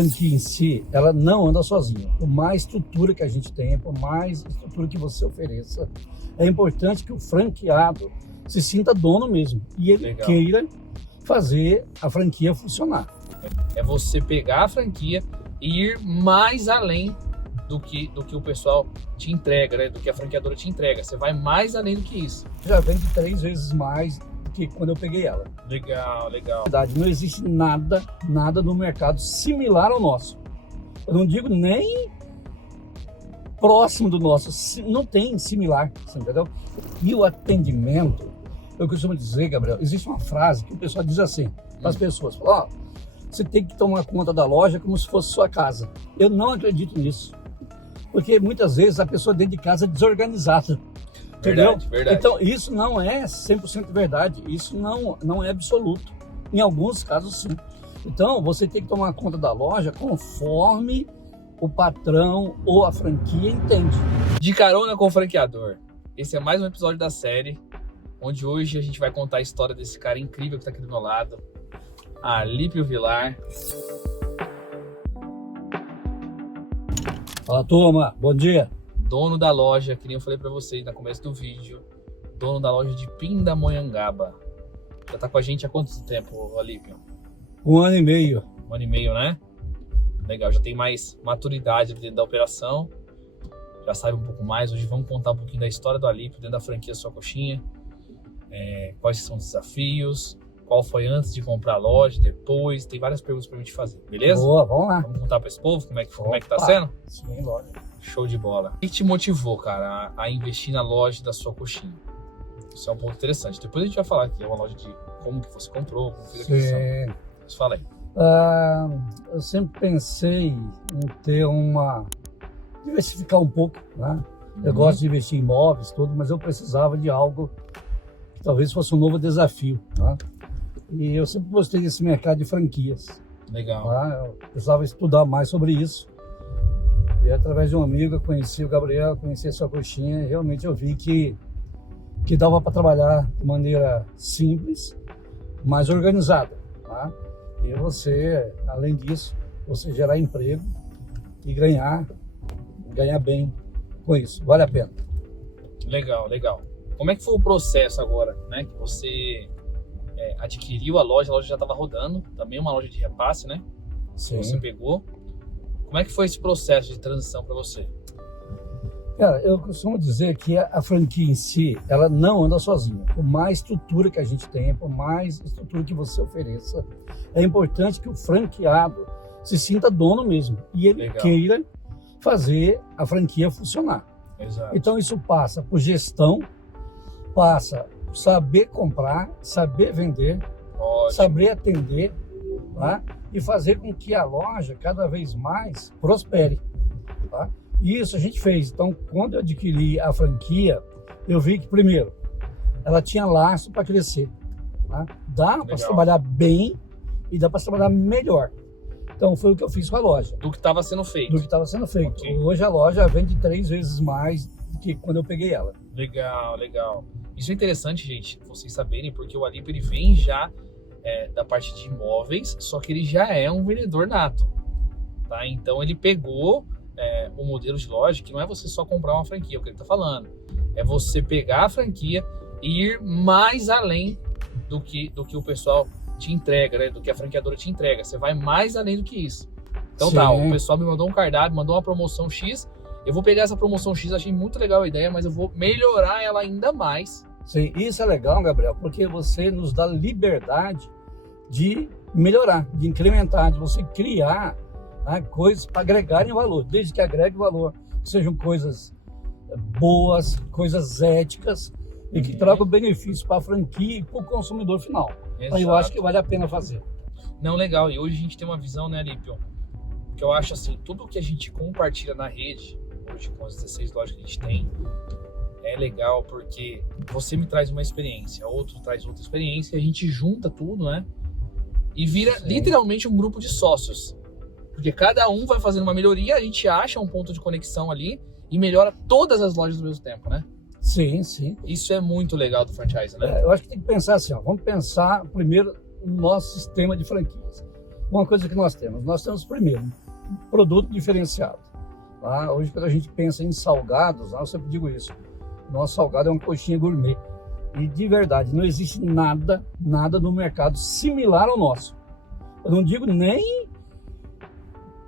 franquia em si, ela não anda sozinha. Por mais estrutura que a gente tenha, por mais estrutura que você ofereça, é importante que o franqueado se sinta dono mesmo e ele queira fazer a franquia funcionar. É você pegar a franquia e ir mais além do que o pessoal te entrega, né? Do que a franqueadora te entrega. Você vai mais além do que isso. Já vende 3 vezes mais do que quando eu peguei ela. Legal, legal. Na verdade, não existe nada no mercado similar ao nosso. Eu não digo nem próximo do nosso, não tem similar, você entendeu? E o atendimento, eu costumo dizer, Gabriel, existe uma frase que o pessoal diz assim para as pessoas, ó, você tem que tomar conta da loja como se fosse sua casa. Eu não acredito nisso, porque muitas vezes a pessoa dentro de casa é desorganizada, entendeu? Verdade. Então isso não é 100% verdade, isso não é absoluto, em alguns casos sim. Então você tem que tomar conta da loja conforme o patrão ou a franquia entende. De carona com o franqueador. Esse é mais um episódio da série, onde hoje a gente vai contar a história desse cara incrível que está aqui do meu lado, Alípio Vilar. Fala, turma, bom dia. Dono da loja, que nem eu falei para vocês no começo do vídeo, dono da loja de Pindamonhangaba. Já tá com a gente há quanto tempo, Alípio? 1 ano e meio. 1 ano e meio, né? Legal, já tem mais maturidade dentro da operação, já sabe um pouco mais. Hoje vamos contar um pouquinho da história do Alípio dentro da franquia Sua Coxinha, quais são os desafios, qual foi antes de comprar a loja, depois, tem várias perguntas pra gente fazer, beleza? Boa, vamos lá. Vamos contar para esse povo como é que tá sendo? Sim, lógico. Show de bola. O que te motivou, cara, a investir na loja da Sua Coxinha? Isso é um ponto interessante. Depois a gente vai falar que é uma loja de como que você comprou, como fez a aquisição. Mas fala aí. Eu sempre pensei em ter diversificar um pouco, né? Eu gosto de investir em imóveis, tudo, mas eu precisava de algo que talvez fosse um novo desafio, né? E eu sempre gostei desse mercado de franquias. Legal. Tá? Eu precisava estudar mais sobre isso. E através de um amigo, eu conheci o Gabriel, conheci a Sua Coxinha, e realmente eu vi que dava para trabalhar de maneira simples, mais organizada, tá? E você, além disso, você gerar emprego e ganhar bem com isso. Vale a pena. Legal, legal. Como é que foi o processo agora, né? Que você adquiriu a loja já estava rodando, também uma loja de repasse, né? Sim. Você pegou. Como é que foi esse processo de transição para você? Cara, eu costumo dizer que a franquia em si, ela não anda sozinha. Por mais estrutura que a gente tenha, por mais estrutura que você ofereça, é importante que o franqueado se sinta dono mesmo e ele queira fazer a franquia funcionar. Exato. Então isso passa por gestão, passa por saber comprar, saber vender, saber atender, tá? E fazer com que a loja cada vez mais prospere, tá? Isso a gente fez. Então, quando eu adquiri a franquia, eu vi que, primeiro, ela tinha laço para crescer, tá? Dá para trabalhar bem e dá para trabalhar melhor. Então, foi o que eu fiz com a loja. Do que estava sendo feito. Okay. Hoje a loja vende 3 vezes mais do que quando eu peguei ela. Legal, legal. Isso é interessante, gente, vocês saberem, porque o Alípio ele vem já da parte de imóveis, só que ele já é um vendedor nato, tá? Então, ele pegou o modelo de loja, que não é você só comprar uma franquia, é o que ele está falando. É você pegar a franquia e ir mais além do que o pessoal te entrega, né? Do que a franqueadora te entrega. Você vai mais além do que isso. Então tá, o pessoal me mandou um cardápio, mandou uma promoção X. Eu vou pegar essa promoção X, achei muito legal a ideia, mas eu vou melhorar ela ainda mais. Sim, isso é legal, Gabriel, porque você nos dá liberdade de melhorar, de incrementar, de você criar coisas para agregarem valor, desde que agregue valor, que sejam coisas boas, coisas éticas e que tragam benefício para a franquia e para o consumidor final. Aí eu acho que vale a pena fazer. Não, legal. E hoje a gente tem uma visão, né, Alípio? Que eu acho assim, tudo que a gente compartilha na rede, hoje com as 16 lojas que a gente tem, é legal porque você me traz uma experiência, outro traz outra experiência, a gente junta tudo, né? E vira literalmente um grupo de sócios. Porque cada um vai fazendo uma melhoria, a gente acha um ponto de conexão ali e melhora todas as lojas ao mesmo tempo, né? Sim, sim. Isso é muito legal do franchise, né? Eu acho que tem que pensar assim, ó, vamos pensar primeiro no nosso sistema de franquias. Uma coisa que nós temos primeiro, produto diferenciado. Tá? Hoje, quando a gente pensa em salgados, eu sempre digo isso, nosso salgado é uma coxinha gourmet. E de verdade, não existe nada no mercado similar ao nosso. Eu não digo nem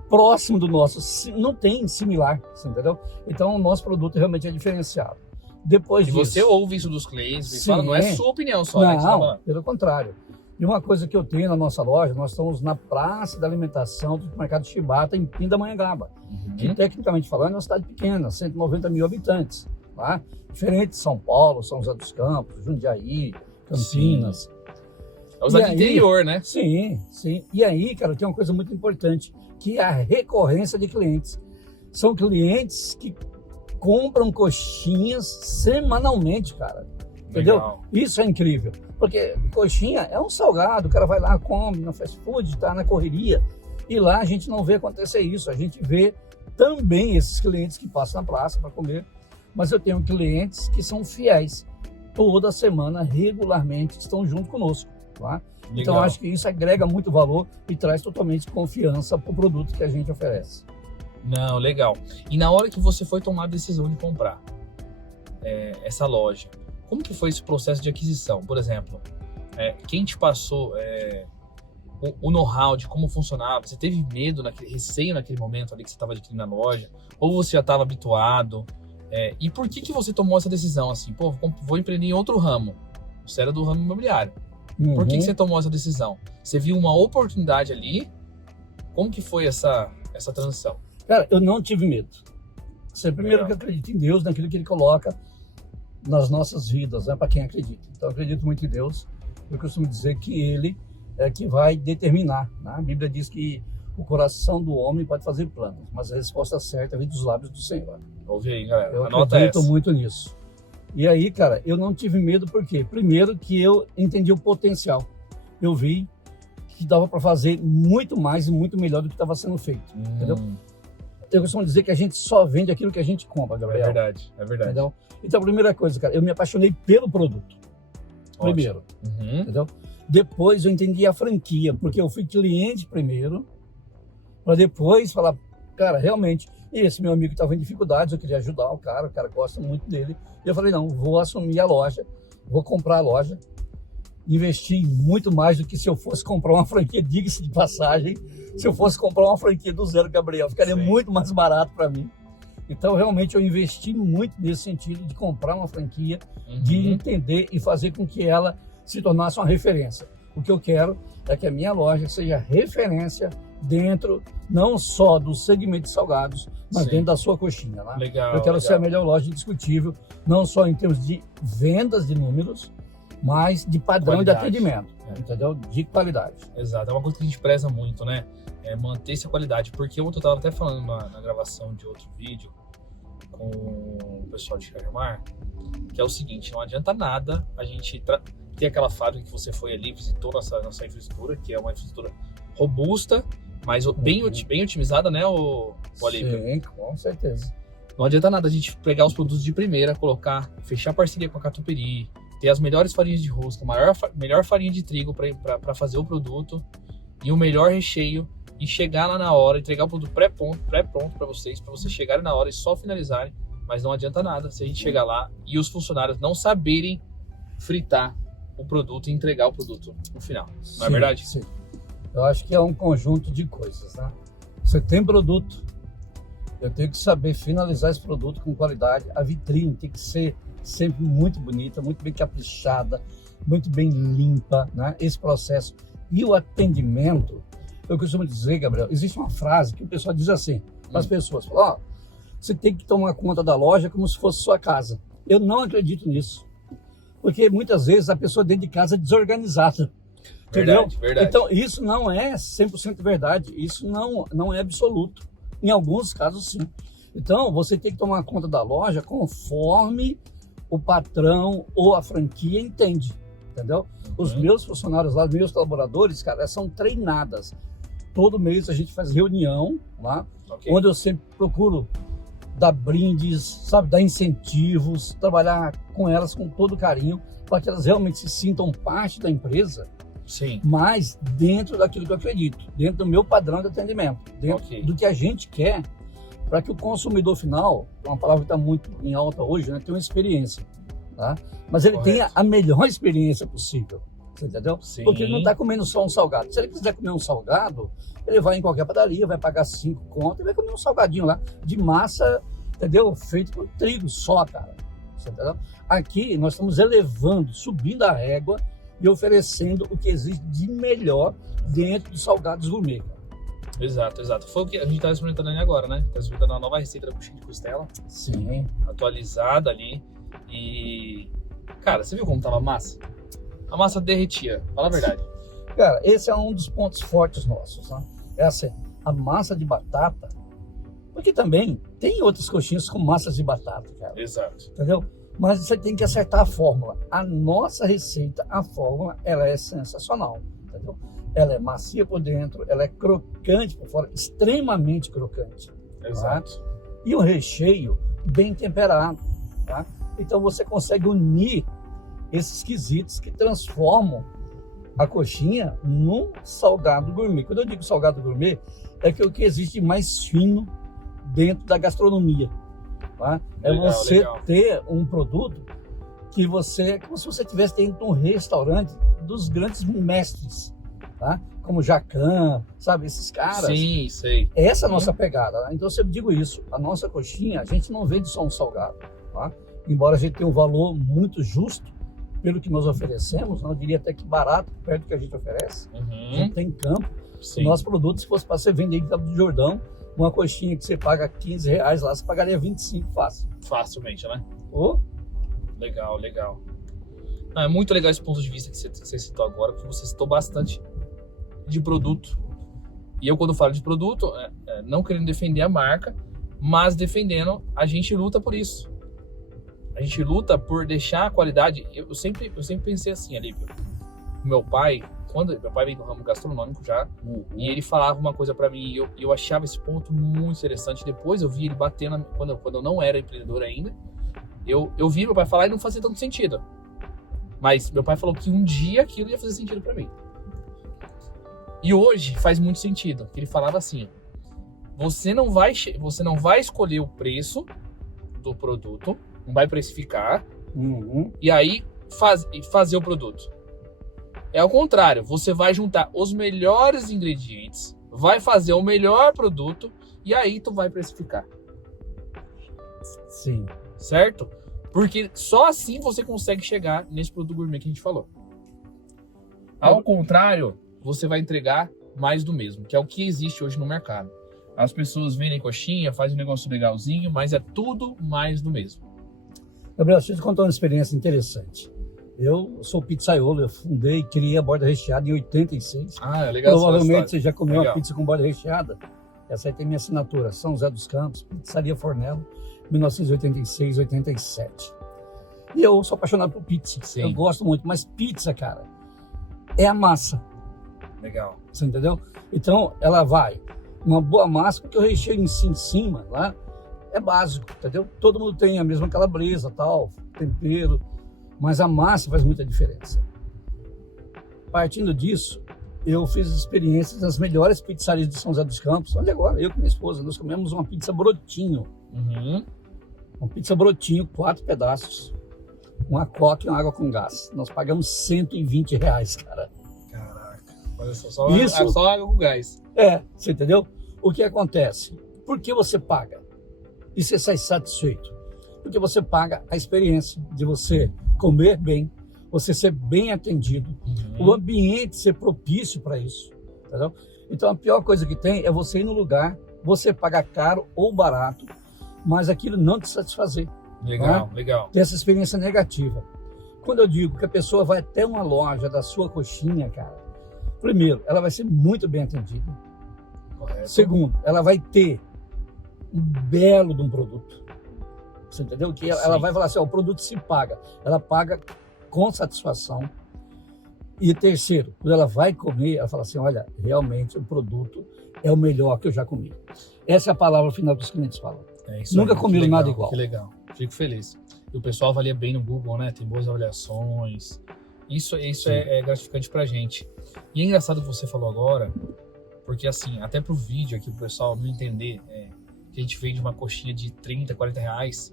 próximo do nosso, não tem similar, entendeu? Então o nosso produto realmente é diferenciado. Depois disso, você ouve isso dos clientes, me sim, fala, não é sua opinião só, não, né? Que você tá falando. pelo contrário. E uma coisa que eu tenho na nossa loja, nós estamos na praça da alimentação do mercado Chibata, em Pindamonhangaba, que tecnicamente falando é uma cidade pequena, 190 mil habitantes, tá? Diferente de São Paulo, São José dos Campos, Jundiaí, Campinas. É usado do interior, né? Sim. E aí, cara, tem uma coisa muito importante, que é a recorrência de clientes. São clientes que compram coxinhas semanalmente, cara. Entendeu? Legal. Isso é incrível. Porque coxinha é um salgado, o cara vai lá, come no fast food, tá na correria. E lá a gente não vê acontecer isso. A gente vê também esses clientes que passam na praça para comer. Mas eu tenho clientes que são fiéis. Toda semana, regularmente, estão junto conosco. Tá? Então, acho que isso agrega muito valor e traz totalmente confiança para o produto que a gente oferece. Não, legal. E na hora que você foi tomar a decisão de comprar essa loja, como que foi esse processo de aquisição? Por exemplo, quem te passou o know-how de como funcionava? Você teve medo, receio naquele momento ali que você estava adquirindo a loja? Ou você já estava habituado? E por que você tomou essa decisão assim? Pô, vou empreender em outro ramo. Você era do ramo imobiliário. Por que você tomou essa decisão? Você viu uma oportunidade ali? Como que foi essa transição? Cara, eu não tive medo. Primeiro que eu acredito em Deus, naquilo que Ele coloca nas nossas vidas, né? Para quem acredita. Então, eu acredito muito em Deus. Eu costumo dizer que Ele é que vai determinar. Né? A Bíblia diz que o coração do homem pode fazer planos, mas a resposta certa vem dos lábios do Senhor. Ouve aí, galera. Eu Anota acredito essa. muito nisso. E aí, cara, eu não tive medo por quê? Primeiro que eu entendi o potencial. Eu vi que dava para fazer muito mais e muito melhor do que estava sendo feito, entendeu? Eu costumo dizer que a gente só vende aquilo que a gente compra, Gabriel. É verdade. Entendeu? Então, a primeira coisa, cara, eu me apaixonei pelo produto. Primeiro, entendeu? Depois eu entendi a franquia, porque eu fui cliente primeiro, para depois falar, cara, realmente, esse meu amigo estava em dificuldades, eu queria ajudar o cara gosta muito dele. E eu falei, não, vou assumir a loja, vou comprar a loja, investir muito mais do que se eu fosse comprar uma franquia, diga-se de passagem, se eu fosse comprar uma franquia do zero, Gabriel, ficaria muito mais barato para mim. Então, realmente, eu investi muito nesse sentido de comprar uma franquia, de entender e fazer com que ela se tornasse uma referência. O que eu quero é que a minha loja seja referência dentro, não só do segmento de salgados, mas dentro da sua coxinha. Né? Legal, eu quero ser a melhor loja indiscutível, não só em termos de vendas de números, mas de padrão qualidade. De atendimento, entendeu? De qualidade. Exato, é uma coisa que a gente preza muito, né? Manter essa qualidade, porque ontem eu estava até falando na gravação de outro vídeo com o pessoal de Cajamar, que é o seguinte, não adianta nada a gente ter aquela fábrica que você foi ali, visitou nossa infraestrutura, que é uma infraestrutura robusta, mas bem otimizada, né, o Alípio? Sim, com certeza. Não adianta nada a gente pegar os produtos de primeira, colocar, fechar parceria com a Catupiry, ter as melhores farinhas de rosca, melhor farinha de trigo para fazer o produto e o melhor recheio e chegar lá na hora, entregar o produto pré-pronto para vocês chegarem na hora e só finalizarem. Mas não adianta nada se a gente chegar lá e os funcionários não saberem fritar o produto e entregar o produto no final. Não é verdade? Sim. Eu acho que é um conjunto de coisas, né? Você tem produto, eu tenho que saber finalizar esse produto com qualidade. A vitrine tem que ser sempre muito bonita, muito bem caprichada, muito bem limpa, né? Esse processo. E o atendimento, eu costumo dizer, Gabriel, existe uma frase que o pessoal diz assim, para as pessoas, fala, você tem que tomar conta da loja como se fosse sua casa. Eu não acredito nisso, porque muitas vezes a pessoa dentro de casa é desorganizada. Entendeu? Verdade. Então, isso não é 100% verdade, isso não é absoluto. Em alguns casos, sim. Então, você tem que tomar conta da loja conforme o patrão ou a franquia entende, entendeu? Os meus funcionários lá, meus colaboradores, cara, são treinadas. Todo mês a gente faz reunião lá, onde eu sempre procuro dar brindes, sabe, dar incentivos, trabalhar com elas com todo carinho, para que elas realmente se sintam parte da empresa. Sim. Mas dentro daquilo que eu acredito, dentro do meu padrão de atendimento, dentro do que a gente quer, para que o consumidor final, uma palavra que está muito em alta hoje, né, tenha uma experiência, tá? Mas ele tenha a melhor experiência possível, você entendeu? Sim. Porque ele não está comendo só um salgado. Se ele quiser comer um salgado, ele vai em qualquer padaria, vai pagar 5 contas e vai comer um salgadinho lá de massa, entendeu? Feito com trigo só, cara. Você entendeu? Aqui nós estamos elevando, subindo a régua e oferecendo o que existe de melhor dentro dos salgados gourmet, cara. Exato, exato. Foi o que a gente está experimentando ali agora, né? Está experimentando uma nova receita da coxinha de costela. Sim. Atualizada ali. E, cara, você viu como tava a massa? A massa derretia, fala a verdade. Cara, esse é um dos pontos fortes nossos, né? É assim, a massa de batata, porque também tem outras coxinhas com massas de batata, cara. Exato. Entendeu? Mas você tem que acertar a fórmula. A nossa receita, a fórmula, ela é sensacional, entendeu? Ela é macia por dentro, ela é crocante por fora, extremamente crocante. Exato. Tá? E o recheio bem temperado, tá? Então você consegue unir esses quesitos que transformam a coxinha num salgado gourmet. Quando eu digo salgado gourmet, é que o que existe de mais fino dentro da gastronomia. Tá? Legal, é você legal. ter um produto que você, como se você estivesse dentro de um restaurante dos grandes mestres, tá? Como Jacan, sabe, esses caras. Sim, sei. Essa é a nossa pegada. Tá? Então, eu sempre digo isso, a nossa coxinha, a gente não vende só um salgado, tá? Embora a gente tenha um valor muito justo pelo que nós oferecemos, não diria até que barato, perto do que a gente oferece. A gente tem campo. Sim. O nosso produto, se fosse para você vender em Campo do Jordão, uma coxinha que você paga R$15 lá, você pagaria 25 fácil. Facilmente, né? Oh. Legal, legal. Não, é muito legal esse ponto de vista que você citou agora, porque você citou bastante de produto. E eu, quando falo de produto, não querendo defender a marca, mas defendendo, a gente luta por isso. A gente luta por deixar a qualidade. Eu sempre pensei assim, Alípio. Meu pai vem do ramo gastronômico já, e ele falava uma coisa pra mim, e eu achava esse ponto muito interessante. Depois eu vi ele batendo, quando eu não era empreendedor ainda, eu vi meu pai falar e não fazia tanto sentido. Mas meu pai falou que um dia aquilo ia fazer sentido pra mim. E hoje faz muito sentido. Ele falava assim, você não vai escolher o preço do produto, não vai precificar, e aí fazer o produto. É ao contrário, você vai juntar os melhores ingredientes, vai fazer o melhor produto e aí tu vai precificar. Sim. Certo? Porque só assim você consegue chegar nesse produto gourmet que a gente falou. Ao contrário, você vai entregar mais do mesmo, que é o que existe hoje no mercado. As pessoas vendem coxinha, fazem um negócio legalzinho, mas é tudo mais do mesmo. Gabriel, deixa eu te contar uma experiência interessante. Eu sou pizzaiolo, eu fundei e criei a borda recheada em 86. Ah, é legal. Provavelmente você já comeu uma pizza com borda recheada. Essa aí tem minha assinatura, São José dos Campos, Pizzaria Fornello, 1986, 87. E eu sou apaixonado por pizza. Sim. Eu gosto muito, mas pizza, cara, é a massa. Legal. Você entendeu? Então, ela vai uma boa massa, porque o recheio em cima, lá, é básico, entendeu? Todo mundo tem a mesma calabresa, tal, tempero, mas a massa faz muita diferença. Partindo disso, eu fiz experiências nas melhores pizzarias de São José dos Campos. Olha agora, eu com minha esposa, nós comemos uma pizza brotinho. Uma pizza brotinho, 4 pedaços, uma coca e uma água com gás. Nós pagamos R$120, cara. Caraca, olha só água com gás. Você entendeu? O que acontece? Por que você paga? E você sai satisfeito? Porque você paga a experiência de você comer bem, você ser bem atendido, o ambiente ser propício para isso, entendeu? Então a pior coisa que tem é você ir no lugar, você pagar caro ou barato, mas aquilo não te satisfazer. Legal, legal. Ter essa experiência negativa. Quando eu digo que a pessoa vai até uma loja da sua coxinha, cara, primeiro, ela vai ser muito bem atendida. Correto. Segundo, ela vai ter um belo de um produto. Você entendeu? Que ela vai falar assim, ó, o produto se paga. Ela paga com satisfação. E terceiro, quando ela vai comer, ela fala assim, olha, realmente o produto é o melhor que eu já comi. Essa é a palavra final que os clientes falam. Nunca comeram nada igual. Que legal, fico feliz. E o pessoal avalia bem no Google, né? Tem boas avaliações. Isso é gratificante pra gente. E é engraçado o que você falou agora, porque assim, até pro vídeo aqui, o pessoal não entender que a gente vende uma coxinha de 30, 40 reais.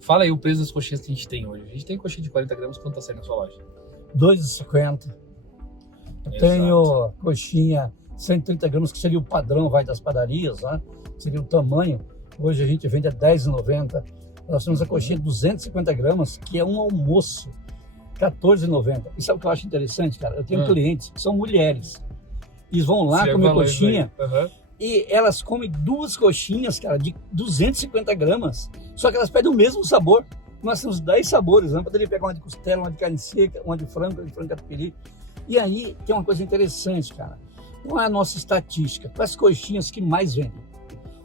Fala aí o preço das coxinhas que a gente tem hoje. A gente tem coxinha de 40 gramas, quanto tá saindo na sua loja? R$2,50. Tenho coxinha 130 gramas, que seria o padrão das padarias, né? Seria o tamanho. Hoje a gente vende a R$10,90. Nós temos a coxinha de 250 gramas, que é um almoço, R$14,90. E sabe o que eu acho interessante, cara? Eu tenho clientes que são mulheres. Eles vão lá comer coxinha e elas comem 2 coxinhas, cara, de 250 gramas. Só que elas pedem o mesmo sabor. Nós temos 10 sabores, né? Poderia pegar uma de costela, uma de carne seca, uma de frango catupiry. E aí tem uma coisa interessante, cara. Qual é a nossa estatística? Quais as coxinhas que mais vendem?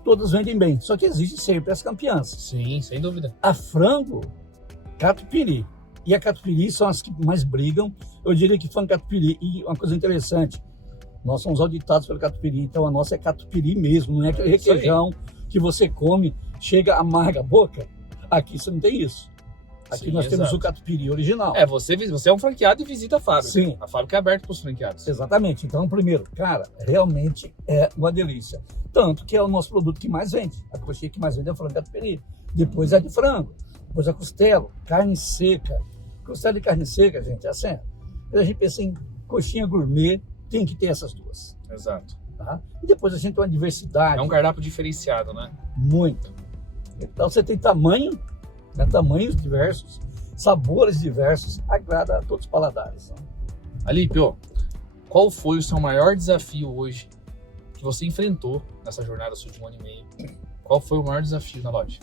Todas vendem bem, só que existe sempre as campeãs. Sim, sem dúvida. A frango, catupiry e a catupiry são as que mais brigam. Eu diria que frango catupiry. E uma coisa interessante, nós somos auditados pelo catupiry, então a nossa é catupiry mesmo, não é aquele requeijão que você come, chega, amarga a boca. Aqui você não tem isso. Aqui nós temos o catupiry original. Você é um franqueado e visita a fábrica. Sim. A fábrica é aberta para os franqueados. Exatamente. Então, primeiro, cara, realmente é uma delícia. Tanto que é o nosso produto que mais vende. A coxinha que mais vende é o frango catupiry. Depois é de frango. Depois a costela, carne seca. Costela e carne seca, gente, é assim. Quando a gente pensa em coxinha gourmet, tem que ter essas duas. Exato. Tá? E depois a gente tem uma diversidade. É um cardápio diferenciado, né? Muito. Então você tem tamanho, né? Tamanhos diversos, sabores diversos, agrada a todos os paladares. Né? Alípio, qual foi o seu maior desafio hoje que você enfrentou nessa jornada sua de 1 ano e meio? Qual foi o maior desafio na loja?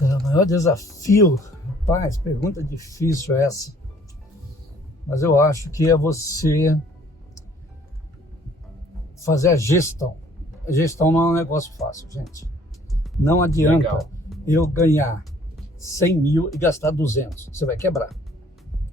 O maior desafio, rapaz, pergunta difícil essa. Mas eu acho que é você fazer a gestão. A gestão não é um negócio fácil, gente. Não adianta eu ganhar 100 mil e gastar 200. Você vai quebrar.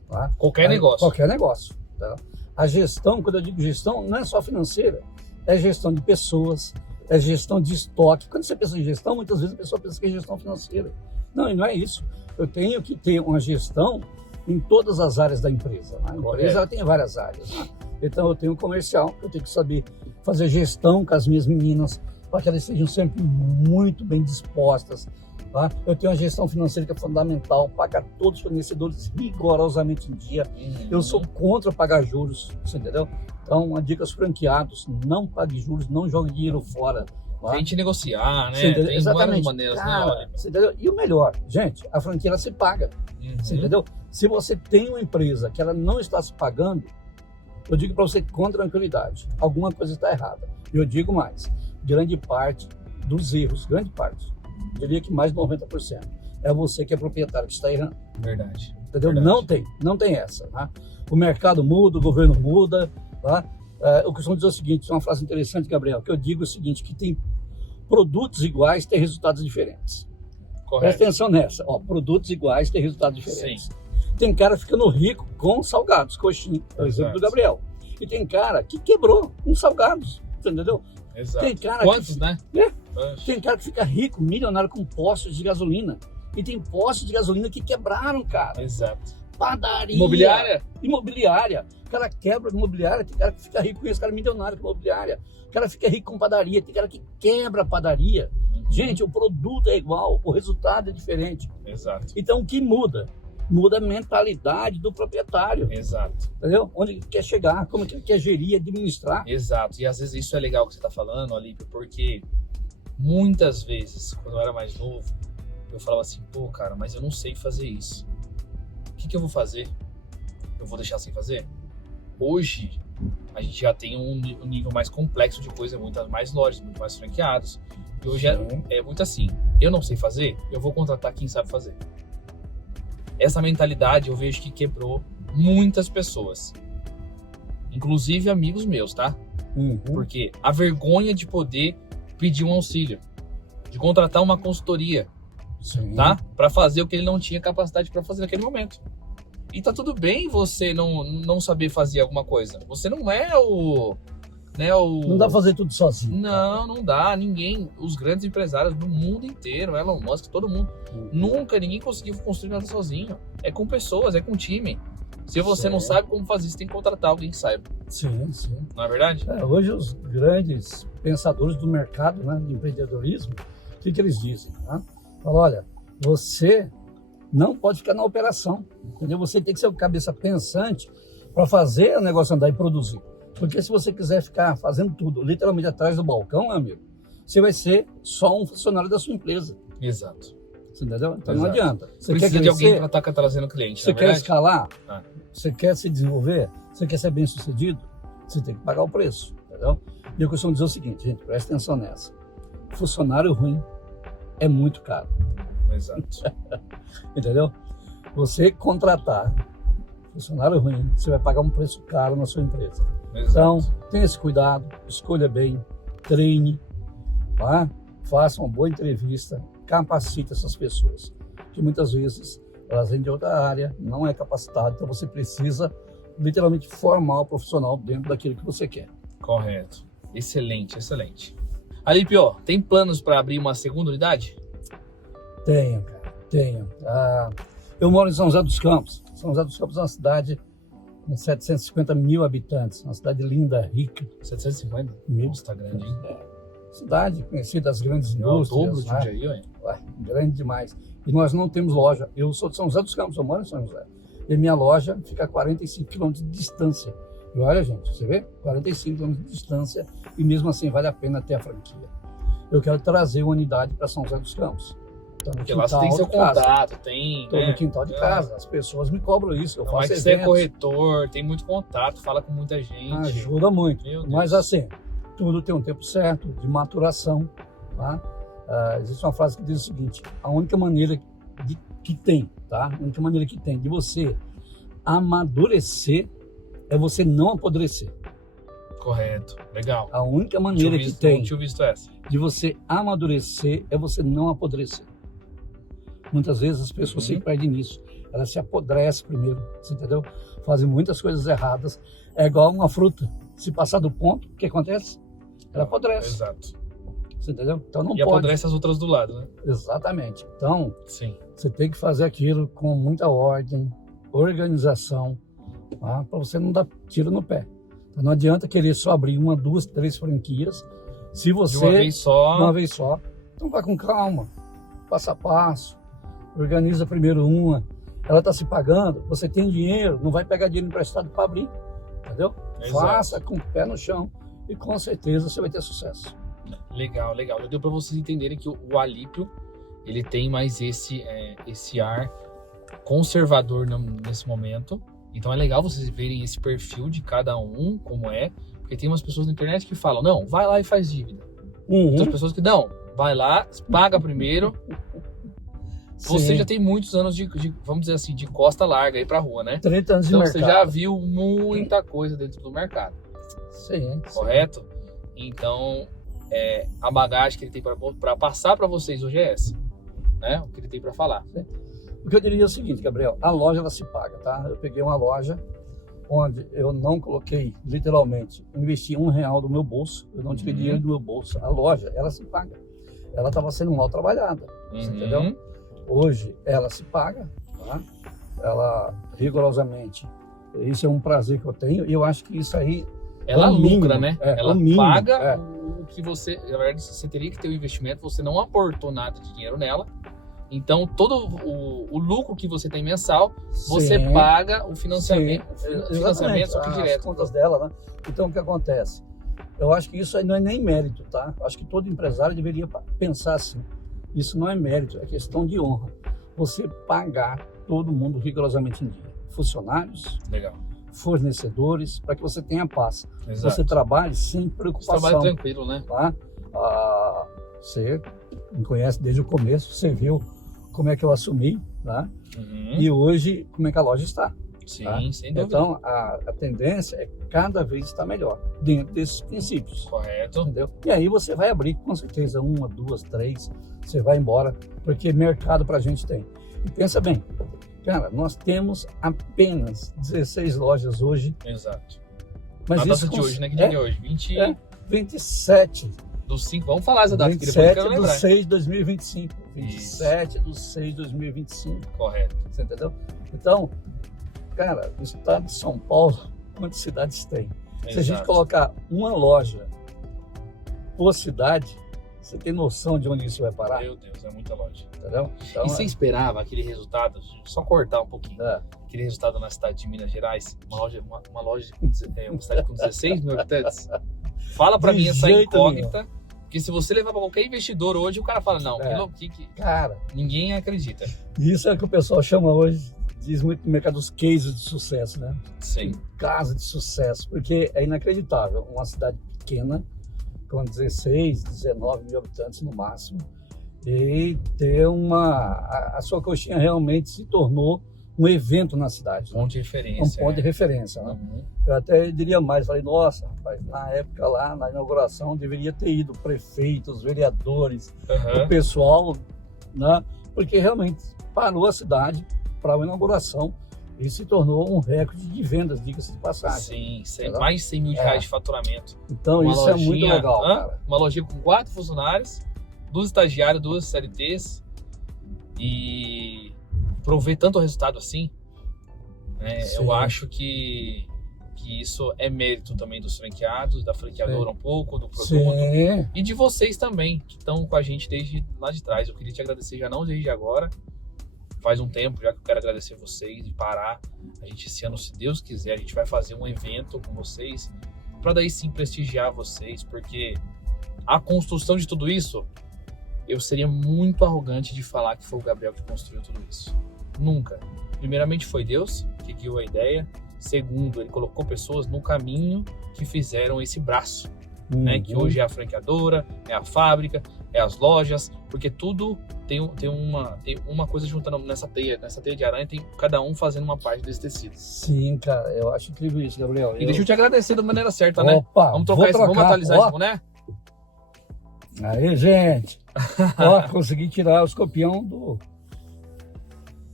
Tá? Qualquer negócio. Qualquer negócio. Tá? A gestão, quando eu digo gestão, não é só financeira. É gestão de pessoas, é gestão de estoque. Quando você pensa em gestão, muitas vezes a pessoa pensa que é gestão financeira. Não, e não é isso. Eu tenho que ter uma gestão em todas as áreas da empresa. Né? A empresa ela tem várias áreas. Né? Então eu tenho comercial, eu tenho que saber fazer gestão com as minhas meninas para que elas sejam sempre muito bem dispostas. Tá? Eu tenho a gestão financeira que é fundamental, pagar todos os fornecedores rigorosamente em dia. Eu sou contra pagar juros, você entendeu? Então, uma dica aos franqueados, não pague juros, não jogue dinheiro fora. Tá? Tem que negociar, né? Tem exatamente. Várias maneiras, cara, né? Você entendeu? E o melhor, gente, a franquia ela se paga. Você entendeu? Se você tem uma empresa que ela não está se pagando, eu digo para você com tranquilidade, alguma coisa está errada. E eu digo mais, grande parte dos erros, grande parte, eu diria que mais de 90%, é você que é proprietário que está errando. Verdade. Entendeu? Verdade. Não tem essa. Tá? O mercado muda, o governo muda. Tá? Eu costumo dizer o seguinte, é uma frase interessante, Gabriel, que eu digo o seguinte, que tem produtos iguais, tem resultados diferentes. Correto. Presta atenção nessa. Ó, produtos iguais, tem resultados diferentes. Sim. Tem cara ficando rico com salgados, coxinha, é o exemplo do Gabriel. E tem cara que quebrou com salgados, entendeu? Exato. Tem cara Quantos, né? Tem cara que fica rico, milionário com postos de gasolina. E tem postos de gasolina que quebraram, cara. Exato. Padaria. Imobiliária. O cara quebra imobiliária, tem cara que fica rico com isso, cara milionário com imobiliária. O cara fica rico com padaria, tem cara que quebra a padaria. Gente, o produto é igual, o resultado é diferente. Exato. Então o que muda? Muda a mentalidade do proprietário. Exato. Entendeu? Onde ele quer chegar, como ele quer gerir, administrar. Exato. E às vezes isso é legal que você está falando, Alípio, porque muitas vezes, quando eu era mais novo, eu falava assim, pô, cara, mas eu não sei fazer isso. O que eu vou fazer? Eu vou deixar sem fazer? Hoje, a gente já tem um nível mais complexo de coisa, muitas mais lojas, muito mais franqueados. E hoje é muito assim, eu não sei fazer, eu vou contratar quem sabe fazer. Essa mentalidade eu vejo que quebrou muitas pessoas. Inclusive amigos meus, tá? Porque a vergonha de poder pedir um auxílio, de contratar uma consultoria, tá? Para fazer o que ele não tinha capacidade para fazer naquele momento. E tá tudo bem você não saber fazer alguma coisa. Você não é né, Não dá pra fazer tudo sozinho. Não dá. Ninguém, os grandes empresários do mundo inteiro, Elon Musk, todo mundo, ninguém conseguiu construir nada sozinho. É com pessoas, é com time. Se você não sabe como fazer isso, tem que contratar alguém que saiba. Sim. Não é verdade? Hoje os grandes pensadores do mercado, né, do empreendedorismo, o que eles dizem? Né? Falam, olha, você não pode ficar na operação, entendeu? Você tem que ser o cabeça pensante para fazer o negócio andar e produzir. Porque se você quiser ficar fazendo tudo literalmente atrás do balcão, meu amigo, você vai ser só um funcionário da sua empresa. Exato. Você entendeu? Então não adianta. Você precisa quer de alguém para estar trazendo cliente. Você quer escalar? Você quer se desenvolver? Você quer ser bem sucedido? Você tem que pagar o preço, entendeu? E eu costumo dizer o seguinte, gente, presta atenção nessa. Funcionário ruim é muito caro. Exato. Entendeu? Você contratar funcionário ruim, você vai pagar um preço caro na sua empresa. Exato. Então, tenha esse cuidado, escolha bem, treine, tá? Faça uma boa entrevista, capacite essas pessoas, que muitas vezes elas vêm de outra área, não é capacitado, então você precisa literalmente formar o profissional dentro daquilo que você quer. Correto. Excelente. Alípio, tem planos para abrir uma segunda unidade? Tenho, cara, tenho. Eu moro em São José dos Campos. São José dos Campos é uma cidade com 750 mil habitantes, uma cidade linda, rica. 750? Mil. Nossa, tá grande, hein? Cidade conhecida das grandes indústrias. É o dobro de Jundiaí, ué. Grande demais. E nós não temos loja. Eu sou de São José dos Campos, eu moro em São José. E minha loja fica a 45 quilômetros de distância. E olha, gente, você vê? 45 quilômetros de distância e mesmo assim vale a pena ter a franquia. Eu quero trazer uma unidade para São José dos Campos. Então, porque lá você tem seu contato, tem... Estou no quintal de casa, as pessoas me cobram isso, eu faço eventos. Você é corretor, tem muito contato, fala com muita gente. Ajuda muito, mas assim, tudo tem um tempo certo, de maturação, tá? Existe uma frase que diz o seguinte, a única maneira que tem de você amadurecer é você não apodrecer. Correto, legal. A única maneira que tem essa. de você amadurecer é você não apodrecer. Muitas vezes as pessoas se perdem nisso. Elas se apodrecem primeiro, você entendeu? Fazem muitas coisas erradas. É igual uma fruta. Se passar do ponto, o que acontece? Ela apodrece. Exato. Você entendeu? Então não pode. E apodrece as outras do lado, né? Exatamente. Então, sim, você tem que fazer aquilo com muita ordem, organização, tá? Para você não dar tiro no pé. Então, não adianta querer só abrir 1, 2, 3 franquias. Se você... De uma vez só. Então vai com calma, passo a passo. Organiza primeiro uma. Ela está se pagando, você tem dinheiro, não vai pegar dinheiro emprestado para abrir. Entendeu? Exato. Faça com o pé no chão e com certeza você vai ter sucesso. Legal. Deu para vocês entenderem que o Alípio, ele tem mais esse ar conservador nesse momento. Então é legal vocês verem esse perfil de cada um, como é. Porque tem umas pessoas na internet que falam, não, vai lá e faz dívida. Outras pessoas que não, vai lá, paga primeiro. Você já tem muitos anos de, vamos dizer assim, de costa larga aí pra rua, né? 30 anos de então mercado. Você já viu muita coisa dentro do mercado. Sim. Correto? Então, a bagagem que ele tem para passar para vocês hoje é essa, né? O que ele tem para falar. Sim. O que eu diria é o seguinte, Gabriel, a loja ela se paga, tá? Eu peguei uma loja onde eu não coloquei, literalmente, investi R$1 do meu bolso, eu não tirei dinheiro do meu bolso. A loja, ela se paga. Ela estava sendo mal trabalhada, você entendeu? Hoje ela se paga, tá? Ela rigorosamente, isso é um prazer que eu tenho e eu acho que isso aí ela é lucra, mínimo, né? Ela paga o que você, na verdade, você teria que ter um investimento, você não aportou nada de dinheiro nela, então todo o lucro que você tem mensal, você paga o financiamento, só que direto. As contas dela, né? Então o que acontece? Eu acho que isso aí não é nem mérito, tá? Eu acho que todo empresário deveria pensar assim. Isso não é mérito, é questão de honra. Você pagar todo mundo rigorosamente em dia. Funcionários, fornecedores, para que você tenha paz. Exato. Você trabalhe sem preocupação. Você trabalha tranquilo, né? Tá? Você me conhece desde o começo, você viu como é que eu assumi, tá? E hoje como é que a loja está. Sim, tá? Sem dúvida. Então, a tendência é cada vez estar melhor, dentro desses princípios. Correto. Entendeu? E aí você vai abrir, com certeza, 1, 2, 3, você vai embora, porque mercado pra gente tem. E pensa bem, cara, nós temos apenas 16 lojas hoje. Exato. Mas na isso data de hoje, né? Que dia é hoje? 27 do 5. Vamos falar essa data, que depois eu 27 quero de lembrar. 6 de 2025. 27 de 6 de 2025. Correto. Você entendeu? Então, cara, o estado de São Paulo, quantas cidades tem? Se a gente Exato. colocar uma loja por cidade, você tem noção de onde isso vai parar? Meu Deus, é muita loja. Entendeu? Então, E você esperava aquele resultado, só cortar um pouquinho, é, aquele resultado na cidade de Minas Gerais, uma cidade com 16 mil habitantes? Fala pra De mim essa jeito incógnita, porque se você levar pra qualquer investidor hoje, o cara fala, não, É. Cara, ninguém acredita. isso é o que o pessoal chama hoje, diz muito no mercado, dos cases de sucesso, né? Sim. Caso de sucesso, porque é inacreditável. Uma cidade pequena, com 16, 19 mil habitantes no máximo, e ter a sua coxinha realmente se tornou um evento na cidade. Um ponto de referência. Um ponto de referência, né? Uhum. Eu até diria mais, falei, nossa, rapaz, na época lá, na inauguração, deveria ter ido prefeitos, vereadores, Uhum. o pessoal, né? Porque realmente parou a cidade para uma inauguração e se tornou um recorde de vendas, diga-se de passagem. Sim, Entendeu? mais de 100 mil reais de faturamento. Então Uma isso é muito lojinha, legal, cara. Uma lojinha com 4 funcionários, 2 estagiários, 2 CLTs, e prover tanto resultado assim, né, Sim. eu acho que isso é mérito também dos franqueados, da franqueadora um pouco, do produto, Sim. e de vocês também, que estão com a gente desde lá de trás. Eu queria te agradecer, já não desde agora, faz um tempo já que eu quero agradecer vocês e parar. A gente esse ano, se Deus quiser, a gente vai fazer um evento com vocês, para daí sim prestigiar vocês, porque a construção de tudo isso, eu seria muito arrogante de falar que foi o Gabriel que construiu tudo isso. Nunca. Primeiramente foi Deus que guiou a ideia. Segundo, ele colocou pessoas no caminho que fizeram esse braço, né? Que hoje é a franqueadora, é a fábrica, é as lojas, porque tudo tem uma coisa juntando nessa teia de aranha, tem cada um fazendo uma parte desse tecido. Sim, cara, eu acho incrível isso, Gabriel. E deixa eu te agradecer da maneira certa, né? Opa, Vamos trocar isso, vamos atualizar ó. esse boné? Aí, gente. Ó, consegui tirar o escorpião do...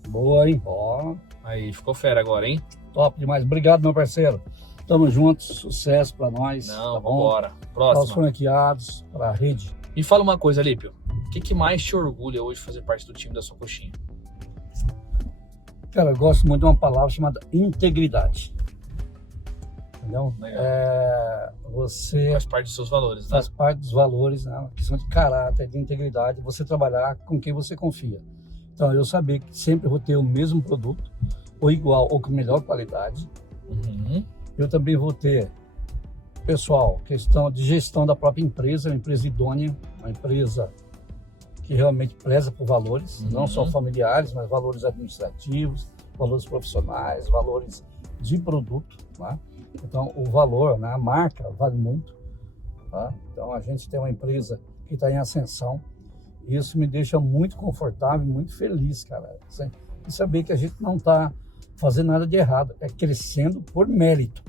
Boa, hein? Ó, Aí, ficou fera agora, hein? top demais. Obrigado, meu parceiro. Tamo juntos, sucesso pra nós. Não, tá bom? vambora. Para os Próxima. franqueados, pra rede. Me fala uma coisa, Lípio. O que mais te orgulha hoje fazer parte do time da sua coxinha? Cara, eu gosto muito de uma palavra chamada integridade. Entendeu? Legal. Você Faz parte dos seus valores, né? faz parte dos valores, né? Uma questão de caráter, de integridade, você trabalhar com quem você confia. Então, eu saber que sempre vou ter o mesmo produto, ou igual, ou com melhor qualidade. Uhum. Eu também vou ter, pessoal, questão de gestão da própria empresa, uma empresa idônea, uma empresa que realmente preza por valores, Uhum. não só familiares, mas valores administrativos, valores profissionais, valores de produto, tá? Então, o valor, né, a marca vale muito, tá? Então, a gente tem uma empresa que está em ascensão, e isso me deixa muito confortável, muito feliz, cara, e saber que a gente não está fazendo nada de errado, é crescendo por mérito,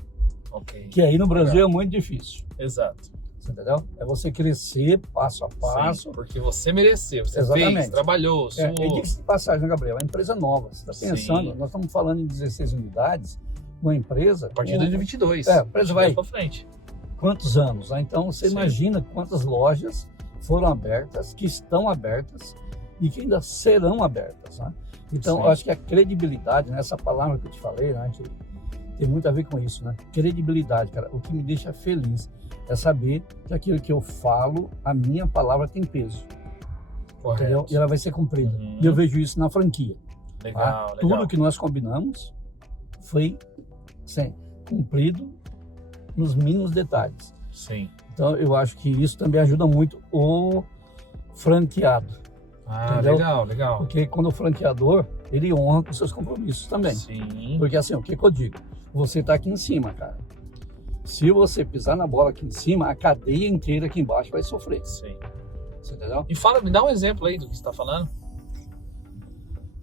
Ok. que aí no Brasil Legal. é muito difícil, Exato. você entendeu? É você crescer passo a passo. Sim, porque você mereceu, você Exatamente. fez, trabalhou, É, suou. e diga-se de passagem, né, Gabriel? É uma empresa nova. Você está pensando, Sim. nós estamos falando em 16 unidades, uma empresa. A partir de 2022. É, a empresa vai- pra frente. Quantos anos? Né? Então você Sim. imagina quantas lojas foram abertas, que estão abertas e que ainda serão abertas. Né? Então Sim. eu acho que a credibilidade, né, essa palavra que eu te falei, né, que tem muito a ver com isso, né? Credibilidade, cara. O que me deixa feliz é saber que aquilo que eu falo, a minha palavra tem peso. Correto. Entendeu? E ela vai ser cumprida. Uhum. E eu vejo isso na franquia. Legal, Tá? legal. Tudo que nós combinamos foi cumprido nos mínimos detalhes. Sim. Então eu acho que isso também ajuda muito o franqueado. Ah, Entendeu? legal, legal. Porque quando o franqueador, ele honra com seus compromissos também. Sim. Porque assim, o que eu digo? Você está aqui em cima, cara. Se você pisar na bola aqui em cima, a cadeia inteira aqui embaixo vai sofrer. Sim. Você entendeu? E fala, me dá um exemplo aí do que você está falando.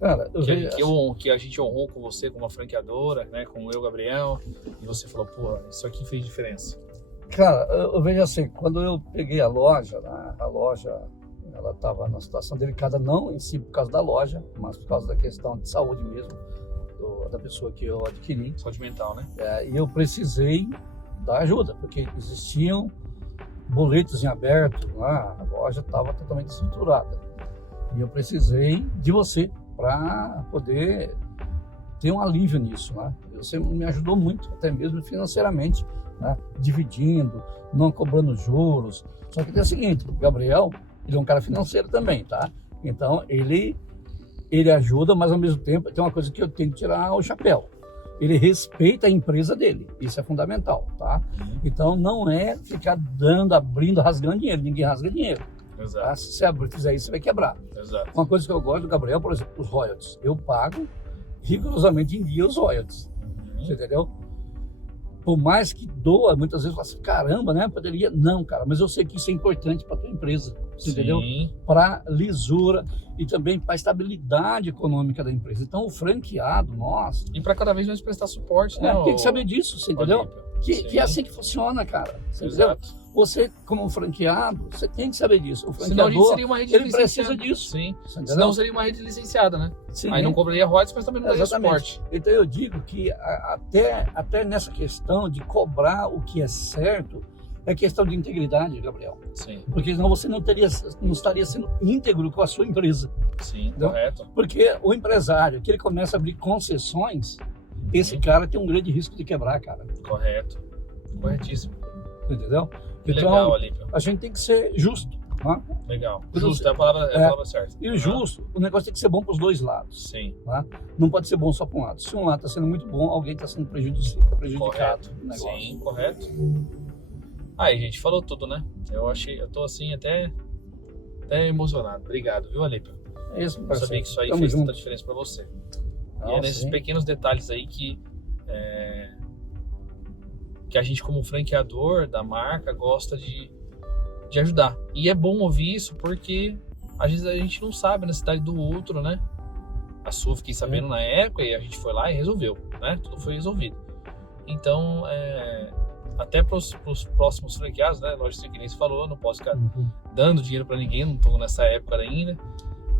Cara, eu vejo... Que a gente honrou com você, como uma franqueadora, né? Com eu, Gabriel. E você falou, pô, isso aqui fez diferença. Cara, eu vejo assim, quando eu peguei a loja, né, a loja, ela estava numa situação delicada, não em si por causa da loja, mas por causa da questão de saúde mesmo, da pessoa que eu adquiri. Saúde mental, né? E eu precisei dar ajuda, porque existiam boletos em aberto, a loja estava totalmente estruturada. E eu precisei de você para poder ter um alívio nisso, né? Você me ajudou muito, até mesmo financeiramente, né? Dividindo, não cobrando juros. Só que tem o seguinte, o Gabriel, ele é um cara financeiro também, tá? Então, ele ajuda, mas ao mesmo tempo tem uma coisa que eu tenho que tirar o chapéu. Ele respeita a empresa dele, isso é fundamental, tá? Então, não é ficar abrindo, rasgando dinheiro, ninguém rasga dinheiro. Exato. Tá? Se você fizer isso, você vai quebrar. Exato. Uma coisa que eu gosto do Gabriel, por exemplo, os royalties. Eu pago rigorosamente em dia os royalties. Você entendeu? Por mais que doa, muitas vezes fala assim, caramba, né? Poderia. Não, cara, mas eu sei que isso é importante para a tua empresa. Você entendeu? Para lisura e também para a estabilidade econômica da empresa. Então, o franqueado, nossa. E para cada vez mais prestar suporte, né? Tem que saber disso, você entendeu? Que é assim que funciona, cara. Você entendeu? Você, como franqueado, você tem que saber disso. O franqueador, senão seria uma rede ele precisa disso. Sim. Senão seria uma rede licenciada, né? Sim. Aí não cobraria royalties, mas também não daria suporte. Então eu digo que até nessa questão de cobrar o que é certo, é questão de integridade, Gabriel. Sim. Porque senão você não estaria sendo íntegro com a sua empresa. Sim, entendeu? Correto. Porque o empresário, que ele começa a abrir concessões, esse cara tem um grande risco de quebrar, cara. Correto. Corretíssimo. Entendeu? Então, legal, Alípio. A gente tem que ser justo. Né? Legal. Justo é a palavra certa. E o justo, o negócio tem que ser bom para os dois lados. Sim. Tá? Não pode ser bom só para um lado. Se um lado está sendo muito bom, alguém está sendo prejudicado no negócio. Sim, correto. Aí, gente, falou tudo, né? Eu tô assim até emocionado. Obrigado, viu, Alípio? É isso, eu sabia que isso aí fez tanta diferença para você. E é nesses pequenos detalhes aí que a gente, como franqueador da marca, gosta de ajudar. E é bom ouvir isso porque às vezes a gente não sabe a necessidade do outro, né? A sua fiquei sabendo na época e a gente foi lá e resolveu, né? Tudo foi resolvido. Então, até para os próximos franqueados, né? Lógico que nem você falou, eu não posso ficar dando dinheiro para ninguém, não estou nessa época ainda.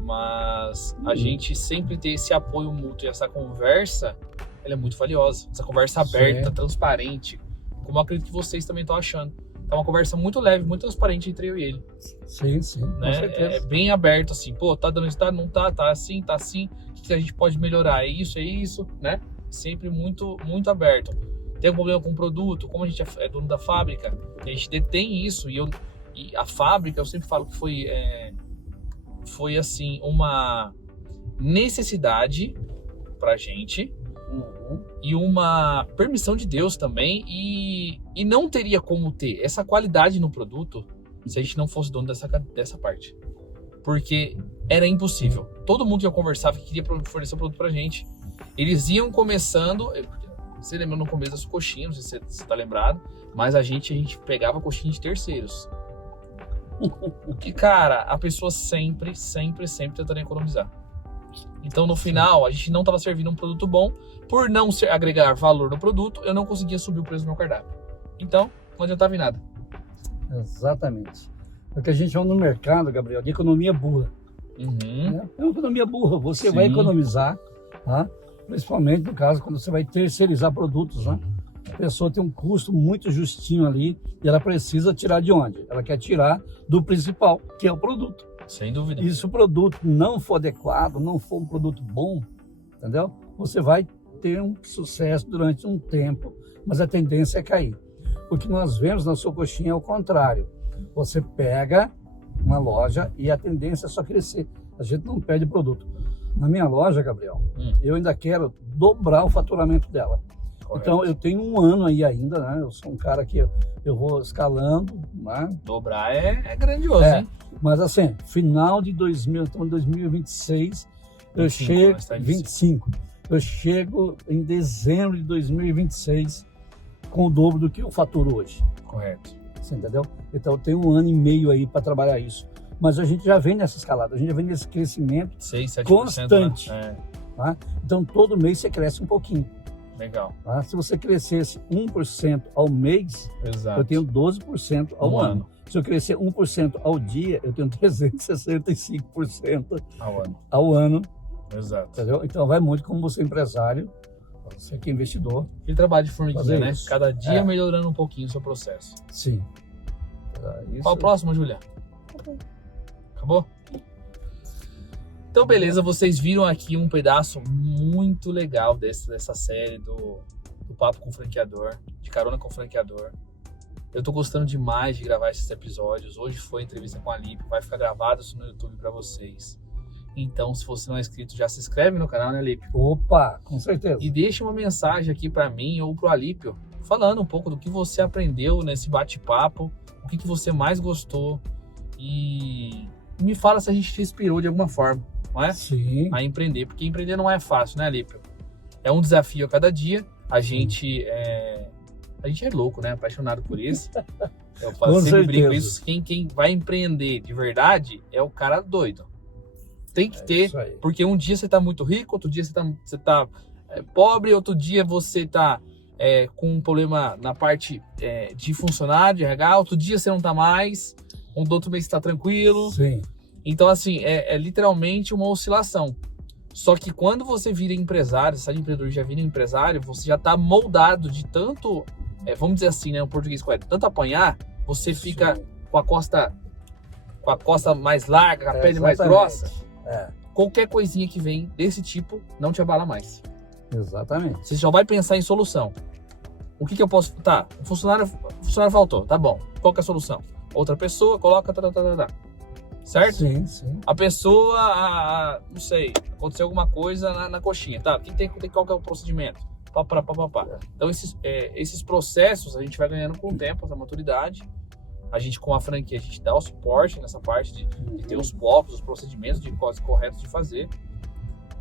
Mas a gente sempre ter esse apoio mútuo e essa conversa, ela é muito valiosa. Essa conversa aberta, transparente, como eu acredito que vocês também estão achando. É uma conversa muito leve, muito transparente entre eu e ele. Sim, né? Com certeza. É bem aberto, assim, pô, tá dando resultado? Não tá, tá assim, tá assim. O que a gente pode melhorar? É isso, né? Sempre muito, muito aberto. Tem um problema com o produto, como a gente é dono da fábrica, a gente detém isso, e a fábrica, eu sempre falo que foi assim, uma necessidade pra gente, e uma permissão de Deus também, e não teria como ter essa qualidade no produto se a gente não fosse dono dessa parte, porque era impossível. Todo mundo que eu conversava que queria fornecer o produto pra gente, eles iam começando. Você lembra no começo das coxinhas, não sei se você tá lembrado, mas a gente pegava coxinha de terceiros. Que, cara, a pessoa sempre tentando economizar. Então, no final, a gente não estava servindo um produto bom. Por não agregar valor no produto, eu não conseguia subir o preço do meu cardápio. Então, não adiantava em nada. Exatamente. Porque a gente vai no mercado, Gabriel, de economia burra. É uma economia burra. Você vai economizar, tá? Principalmente no caso quando você vai terceirizar produtos, né? A pessoa tem um custo muito justinho ali e ela precisa tirar de onde? Ela quer tirar do principal, que é o produto. Sem dúvida. E se o produto não for adequado, não for um produto bom, entendeu? Você vai ter um sucesso durante um tempo, mas a tendência é cair. O que nós vemos na sua coxinha é o contrário. Você pega uma loja e a tendência é só crescer. A gente não perde produto. Na minha loja, Gabriel, eu ainda quero dobrar o faturamento dela. Correto. Então, eu tenho um ano aí ainda, né? Eu sou um cara que eu vou escalando, né? Dobrar é grandioso, hein? Mas assim, final de 2026, eu chego... 25. Eu chego em dezembro de 2026 com o dobro do que eu faturo hoje. Correto. Você entendeu? Então, eu tenho um ano e meio aí para trabalhar isso. Mas a gente já vem nessa escalada, a gente já vem nesse crescimento 6-7%, constante. Né? Tá? Então, todo mês você cresce um pouquinho. Legal. Tá? Se você crescesse 1% ao mês, eu tenho 12% ao ano. Se eu crescer 1% ao dia, eu tenho 365% ao ano. Exato. Entendeu? Então, vai muito como você empresário Você que é investidor. Aquele trabalho de formiguinha, Fazer né? isso. Cada dia melhorando um pouquinho o seu processo. Sim. Qual o próximo, Júlia? Acabou? Então, beleza, vocês viram aqui um pedaço muito legal dessa série do Papo com o Franqueador, de Carona com o Franqueador. Eu tô gostando demais de gravar esses episódios. Hoje foi a entrevista com a Lipe, vai ficar gravado isso no YouTube para vocês. Então, se você não é inscrito, já se inscreve no canal, né, Lipe? Opa, com certeza. E deixa uma mensagem aqui para mim ou pro Alípio, falando um pouco do que você aprendeu nesse bate-papo, o que você mais gostou e me fala se a gente te inspirou de alguma forma, não é? Sim. A empreender, porque empreender não é fácil, né, Alípio? É um desafio a cada dia. A gente é louco, né? Apaixonado por isso. Eu sempre brinco isso. Quem vai empreender de verdade é o cara doido. Tem que ter, porque um dia você tá muito rico, outro dia você tá pobre, outro dia você tá com um problema na parte de funcionário, de RH, outro dia você não tá mais, outro mês você tá tranquilo. Sim. Então, assim, é literalmente uma oscilação. Só que quando você vira empresário, sai de empreendedor e já vira empresário, você já tá moldado de tanto, vamos dizer assim, né, o português correto, tanto apanhar, você fica com a costa mais larga, com a pele mais grossa. Qualquer coisinha que vem desse tipo não te abala mais. Exatamente. Você só vai pensar em solução. O que eu posso... Tá, o funcionário faltou, tá bom. Qual que é a solução? Outra pessoa, coloca... Certo? Sim, sim. A pessoa, não sei, aconteceu alguma coisa na coxinha, tá? Qual que é o procedimento? Pá. Então esses processos a gente vai ganhando com o tempo, essa maturidade. A gente, com a franquia, a gente dá o suporte nessa parte de ter os POPs, os procedimentos corretos de fazer.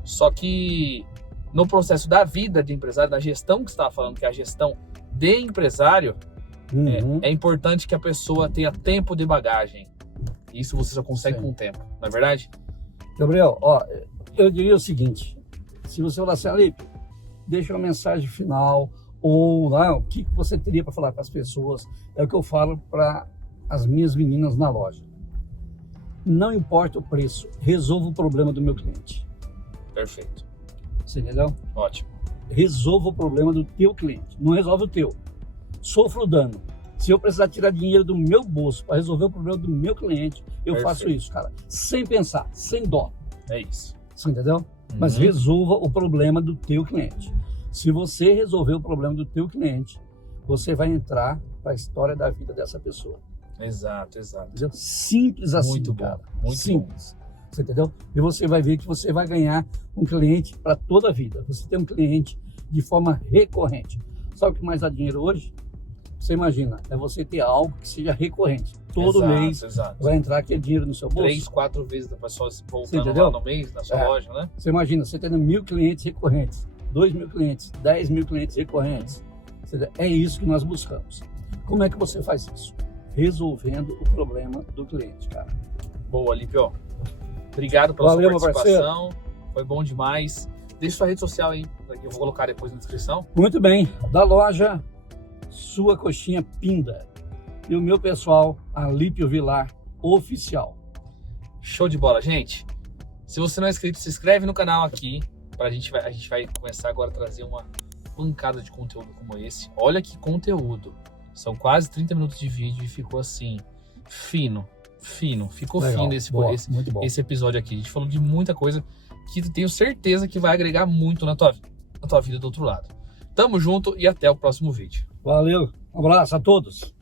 Só que no processo da vida de empresário, da gestão que você estava falando, que é a gestão de empresário, é importante que a pessoa tenha tempo de bagagem. Isso você só consegue com o tempo, não é verdade? Gabriel, eu diria o seguinte, se você falar assim, Alípio, deixa uma mensagem final, ou o que você teria para falar para as pessoas, é o que eu falo para as minhas meninas na loja. Não importa o preço, resolva o problema do meu cliente. Perfeito. Você entendeu? Ótimo. Resolva o problema do teu cliente, não resolve o teu. Sofra o dano. Se eu precisar tirar dinheiro do meu bolso para resolver o problema do meu cliente, eu faço isso, cara. Sem pensar, sem dó. É isso. Você entendeu? Mas resolva o problema do teu cliente. Se você resolver o problema do teu cliente, você vai entrar para a história da vida dessa pessoa. Exato. Entendeu? Simples assim, muito cara. Bom, muito simples. Bom. Você entendeu? E você vai ver que você vai ganhar um cliente para toda a vida. Você tem um cliente de forma recorrente. Sabe o que mais dá dinheiro hoje? Você imagina, é você ter algo que seja recorrente. Todo mês vai entrar aquele dinheiro no seu bolso. 3, 4 vezes da pessoa voltando lá no mês, na sua loja, né? Você imagina, você tendo 1.000 clientes recorrentes, 2.000 clientes, 10.000 clientes recorrentes. É isso que nós buscamos. Como é que você faz isso? Resolvendo o problema do cliente, cara. Boa, Alípio. Obrigado pela sua participação. Foi bom demais. Deixa sua rede social aí, que eu vou colocar depois na descrição. Muito bem. Da loja Sua Coxinha Pinda. E o meu pessoal, Alípio Vilar Oficial. Show de bola, gente. Se você não é inscrito, se inscreve no canal aqui. A gente vai começar agora a trazer uma pancada de conteúdo como esse. Olha que conteúdo. São quase 30 minutos de vídeo e ficou assim, fino. Ficou legal, fino esse episódio aqui. A gente falou de muita coisa que tenho certeza que vai agregar muito na tua vida do outro lado. Tamo junto e até o próximo vídeo. Valeu, um abraço a todos.